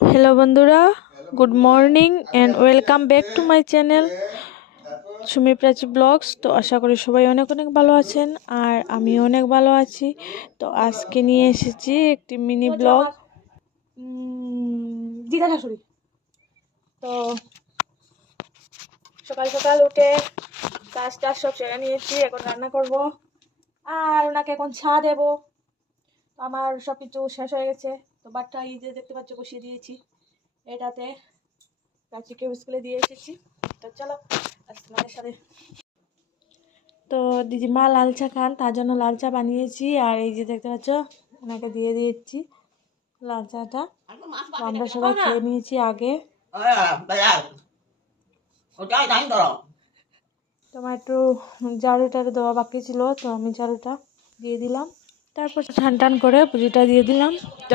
Hello বন্ধুরা, good morning and welcome back to my channel Sumi Prachi vlogs. তো আশা করি সবাই অনেক অনেক ভালো আছেন আর আমি অনেক ভালো আছি। তো আজকে নিয়ে এসেছি একটি মিনি ব্লগ। দিদা শাশুড়ি তো সকাল সকাল উঠে কাজ টাজ সব সেরে নিয়েছি, এখন রান্না করব আর ওনাকে এখন চা দেবো। আমার সব কিছু শেষ হয়ে গেছে। তো বাটটা এই যে দেখতে পাচ্ছ বসিয়ে দিয়েছি, এটাতে প্রাচীকে স্কুলে দিয়ে এসেছি। তো চলো তোমাদের সাথে। তো দিদিমা লাল চা খান, তার জন্য লাল চা বানিয়েছি আর এই যে দেখতে পাচ্ছ ওনাকে দিয়ে দিয়েছি লাল চাটা। তো আমরা সবাই খেয়ে নিয়েছি আগে। তোমার একটু ঝাড়ু টাড়ু দেওয়া বাকি ছিল, তো আমি ঝাড়ুটা দিয়ে দিলাম, তারপর ঠান টান করে পুজোটা দিয়ে দিলাম। তো